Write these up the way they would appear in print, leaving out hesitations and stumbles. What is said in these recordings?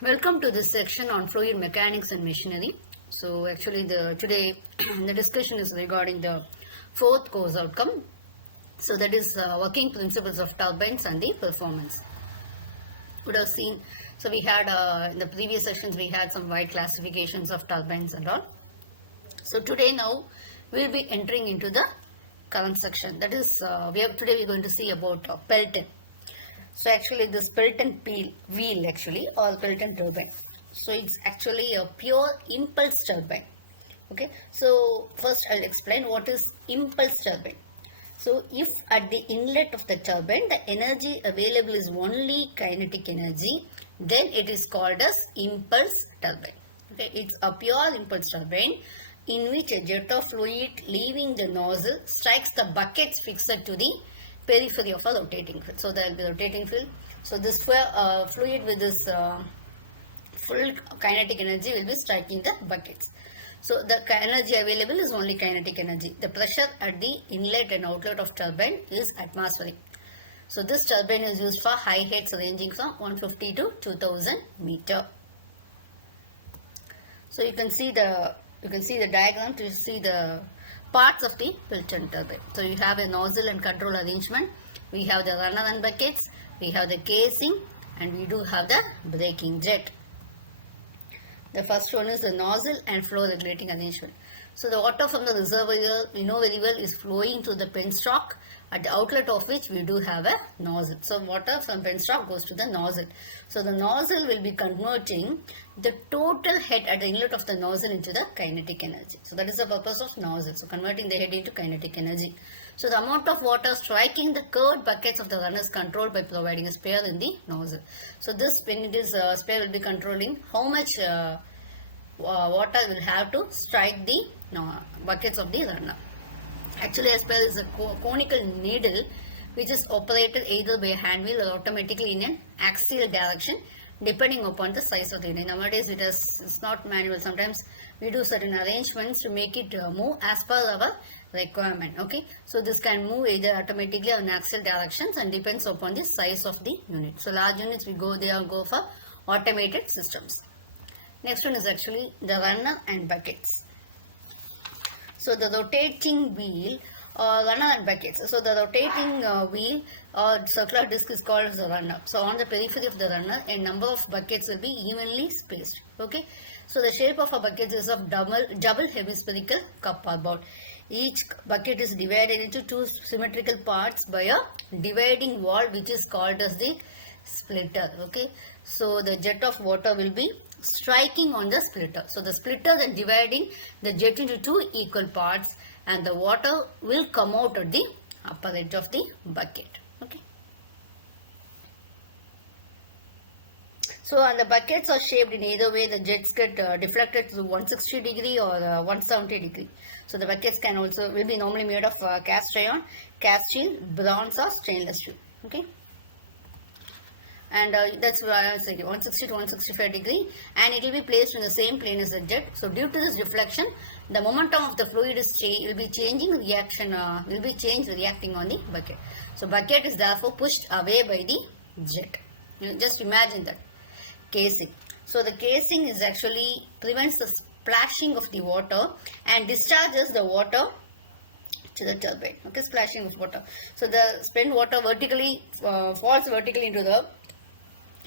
Welcome to this section on fluid mechanics and machinery. So actually today the discussion is regarding the fourth course outcome. So that is working principles of turbines and the performance. Would have seen, so we had in the previous sessions we had some wide classifications of turbines and all. So today now we will be entering into the current section. That is today we are going to see about Pelton. So actually this Pelton wheel actually, or Pelton turbine. So it's actually a pure impulse turbine. Okay. So first I'll explain what is impulse turbine. So if at the inlet of the turbine the energy available is only kinetic energy, then it is called as impulse turbine. Okay. It's a pure impulse turbine in which a jet of fluid leaving the nozzle strikes the buckets fixed to the periphery of a rotating field. So there will be rotating field. So this fluid with this full kinetic energy will be striking the buckets. So the energy available is only kinetic energy. The pressure at the inlet and outlet of turbine is atmospheric. So this turbine is used for high heights ranging from 150 to 2000 meter. So you can see the diagram to see the parts of the Pelton turbine. So you have a nozzle and control arrangement. We have the runner and buckets. We have the casing, and we do have the braking jet. The first one is the nozzle and flow regulating arrangement. So the water from the reservoir, we know very well, is flowing through the penstock, at the outlet of which we do have a nozzle. So water from penstock goes to the nozzle. So the nozzle will be converting the total head at the inlet of the nozzle into the kinetic energy. So that is the purpose of nozzle. So converting the head into kinetic energy. So the amount of water striking the curved buckets of the runner is controlled by providing a spare in the nozzle. So this, when it is spare, will be controlling how much water will have to strike the buckets of the runner. Actually, a spare is a conical needle which is operated either by a hand wheel or automatically in an axial direction depending upon the size of the unit. Nowadays it's not manual. Sometimes we do certain arrangements to make it move as per our requirement. Okay, so this can move either automatically or in axial directions and depends upon the size of the unit. So large units we go for automated systems. Next one is actually the runner and buckets. So the rotating wheel or runner and buckets. So the rotating wheel or circular disc is called as the runner. So on the periphery of the runner, a number of buckets will be evenly spaced. Okay. So the shape of a bucket is of double hemispherical cup or bowl. Each bucket is divided into two symmetrical parts by a dividing wall, which is called as the splitter. Okay. So the jet of water will be striking on the splitter. So the splitter then dividing the jet into two equal parts, and the water will come out at the upper edge of the bucket. Okay. So and the buckets are shaped in either way. The jets get deflected to 160 degree or 170 degree. So the buckets will be normally made of cast iron, cast steel, bronze or stainless steel. Okay. And that's why I say 160 to 165 degree, and it will be placed in the same plane as the jet. So due to this deflection, the momentum of the fluid will be reacting on the bucket. So bucket is therefore pushed away by the jet. Just imagine that. Casing. So the casing is actually prevents the splashing of the water and discharges the water to the turbine. Okay, splashing of water. So the spent water falls vertically into the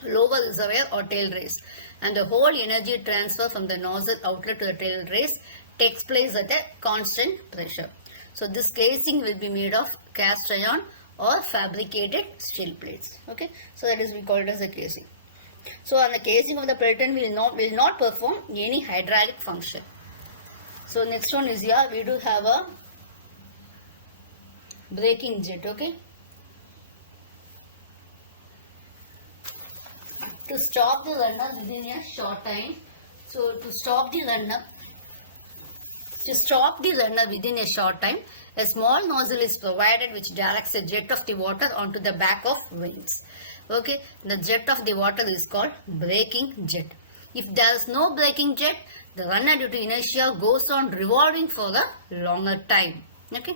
lower reservoir or tail race, and the whole energy transfer from the nozzle outlet to the tail race takes place at a constant pressure. So this casing will be made of cast iron or fabricated steel plates. Okay, so that is we call it as a casing. So on the casing of the Pelton will not perform any hydraulic function. So next one is here we do have a braking jet. Okay. To stop the runner within a short time. So to stop the runner within a short time, a small nozzle is provided which directs a jet of the water onto the back of vanes. Okay, the jet of the water is called braking jet. If there is no braking jet, the runner due to inertia goes on revolving for a longer time. Okay.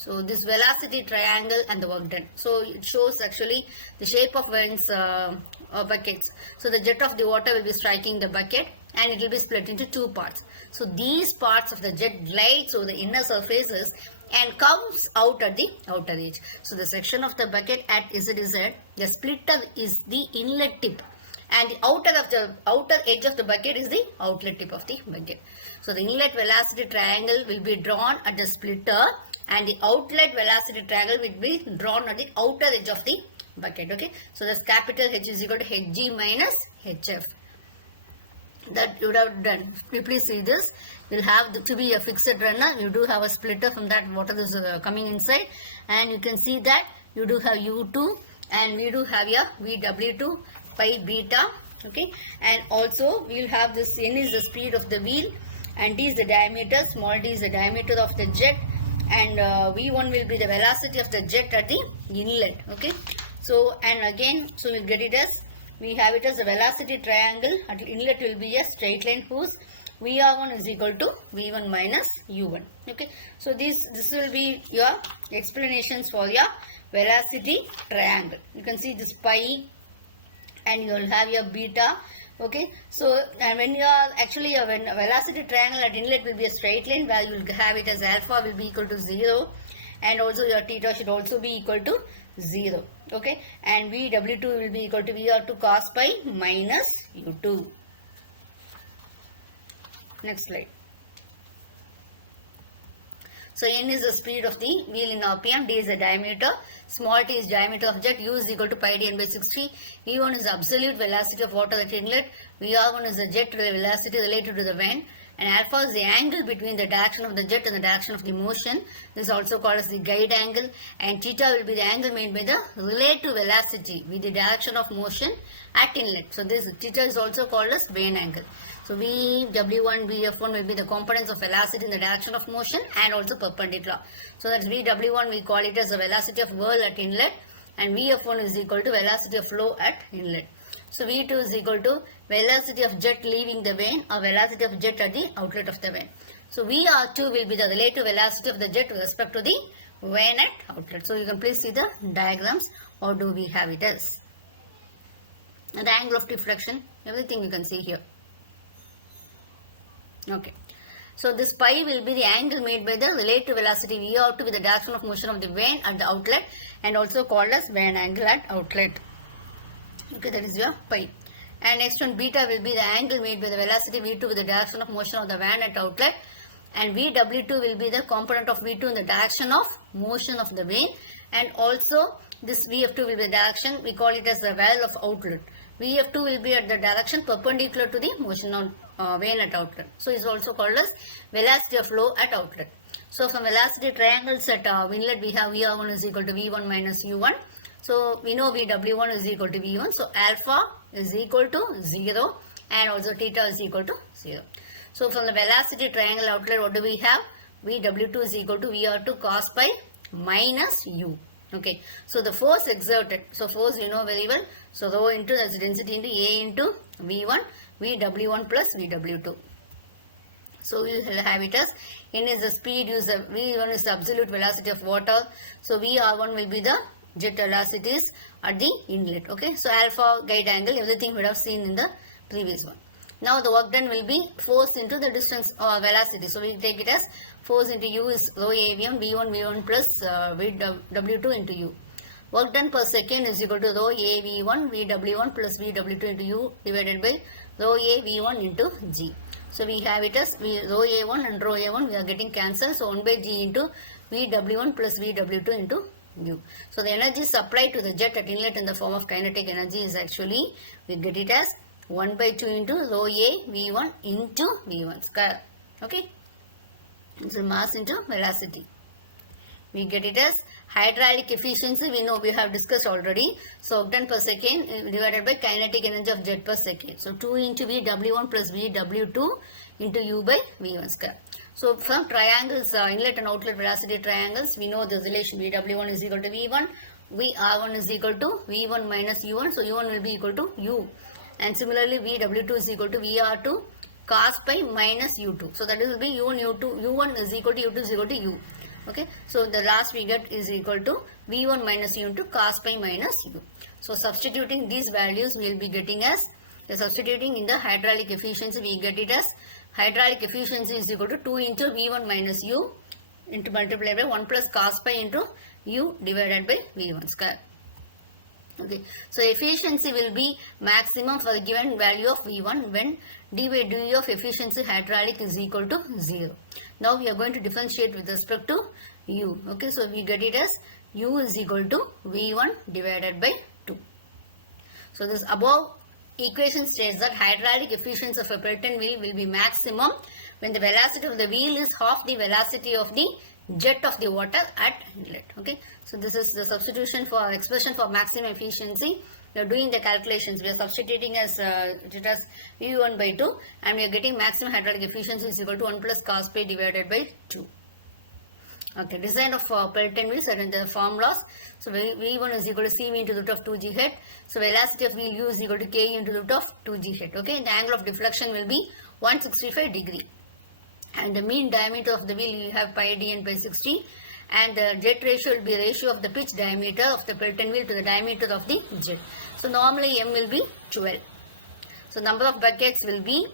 So this velocity triangle and the work done. So it shows actually the shape of Vern's buckets. So the jet of the water will be striking the bucket and it will be split into two parts. So these parts of the jet glides over the inner surfaces and comes out at the outer edge. So the section of the bucket at ZZ, the splitter is the inlet tip and the outer edge of the bucket is the outlet tip of the bucket. So the inlet velocity triangle will be drawn at the splitter and the outlet velocity triangle will be drawn at the outer edge of the bucket. Okay, so this capital H is equal to Hg minus Hf. That you would have done. You please see this. Will have to be a fixed runner. You do have a splitter from that water is coming inside, and you can see that you do have U2 and we do have your VW2 pi beta. Okay, and also we will have this N is the speed of the wheel and D is the diameter, small d is the diameter of the jet, and V1 will be the velocity of the jet at the inlet. Okay, so and again, so we'll get it as, we have it as a velocity triangle. At the inlet will be a straight line whose VR1 is equal to V1 minus U1. Okay, so this will be your explanations for your velocity triangle. You can see this pi and you will have your beta. Okay, so and when you are actually when a velocity triangle at inlet will be a straight line where you will have it as alpha will be equal to 0 and also your theta should also be equal to 0. Okay, and VW2 will be equal to VR2 cos pi minus U2. Next slide. So N is the speed of the wheel in RPM, D is the diameter, small t is diameter of jet, U is equal to pi d n by 60, V1 is the absolute velocity of water at inlet, VR1 is the jet velocity related to the vane, and alpha is the angle between the direction of the jet and the direction of the motion. This is also called as the guide angle, and theta will be the angle made by the relative velocity with the direction of motion at inlet. So this theta is also called as vane angle. So VW1, VF1 will be the components of velocity in the direction of motion and also perpendicular. So that's VW1, we call it as the velocity of whirl at inlet, and VF1 is equal to velocity of flow at inlet. So V2 is equal to velocity of jet leaving the vane or velocity of jet at the outlet of the vane. So VR2 will be the relative velocity of the jet with respect to the vane at outlet. So you can please see the diagrams. How do we have it as? The angle of deflection, everything you can see here. Okay. So this pi will be the angle made by the relative velocity VR2 with the direction of motion of the vane at the outlet and also called as vane angle at outlet. Okay, that is your pi. And next one, beta will be the angle made by the velocity V2 with the direction of motion of the vane at outlet, and VW2 will be the component of V2 in the direction of motion of the vane, and also this VF2 will be the direction, we call it as the valve of outlet. VF2 will be at the direction perpendicular to the motion on vane at outlet. So it's also called as velocity of flow at outlet. So from velocity triangles at inlet we have VR1 is equal to V1 minus U1. So we know VW1 is equal to V1. So alpha is equal to 0 and also theta is equal to 0. So from the velocity triangle outlet, what do we have? VW2 is equal to VR2 cos pi minus U. Okay. So the force exerted. So force we know very well. So rho into that's density into A into V1, VW1 plus VW2. So we will have it as N is the speed, V1 is the absolute velocity of water. So VR1 will be the jet velocities at the inlet. Okay, so alpha, guide angle, everything we have seen in the previous one. Now the work done will be force into the distance or velocity. So we take it as force into U is rho AVM, V1 plus W2 into U. Work done per second is equal to rho AV1, VW1 plus VW2 into U divided by rho AV1 into G. So we have it as rho A1 and rho A1 we are getting cancelled. So 1 by G into VW1 plus VW2 into U. So the energy supplied to the jet at inlet in the form of kinetic energy is actually, we get it as 1 by 2 into rho A V1 into V1 square. Okay. So mass into velocity. We get it as hydraulic efficiency, we know we have discussed already. So work done per second divided by kinetic energy of jet per second. So 2 into VW1 plus VW2 into U by V1 square. So from triangles, inlet and outlet velocity triangles, we know the relation VW1 is equal to V1, VR1 is equal to V1 minus U1. So U1 will be equal to U. And similarly VW2 is equal to VR2 cos pi minus U2. So that will be U1 is equal to U2 is equal to U. Okay, so the last we get is equal to V1 minus U into cos pi minus U. So substituting these values we will be getting as, substituting in the hydraulic efficiency we get it as hydraulic efficiency is equal to 2 into V1 minus U into multiplied by 1 plus cos pi into U divided by V1 square. Okay, so efficiency will be maximum for the given value of V1 when d by du of efficiency hydraulic is equal to 0. Now we are going to differentiate with respect to U. Okay, so we get it as U is equal to V1 divided by 2. So this above equation states that hydraulic efficiency of a Pelton wheel will be maximum when the velocity of the wheel is half the velocity of the jet of the water at inlet. Okay, so this is the substitution for expression for maximum efficiency. We are doing the calculations. We are substituting as it as V1 by 2 and we are getting maximum hydraulic efficiency is equal to 1 plus cos pi divided by 2. Okay, design of Pelton wheels are in the formulas. So V1 is equal to CV into the root of 2g head. So velocity of wheel U is equal to Ke into the root of 2g head. Okay, the angle of deflection will be 165 degree. And the mean diameter of the wheel you have pi d and pi 60, and the jet ratio will be ratio of the pitch diameter of the Pelton wheel to the diameter of the jet. So normally M will be 12. So number of buckets will be,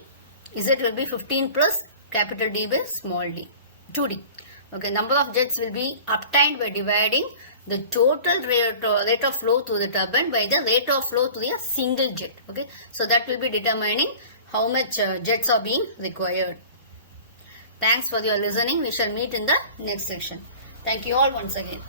Z will be 15 plus capital D by small d, 2d. Okay, number of jets will be obtained by dividing the total rate of flow through the turbine by the rate of flow to the single jet. Okay, so that will be determining how much jets are being required. Thanks for your listening. We shall meet in the next section. Thank you all once again.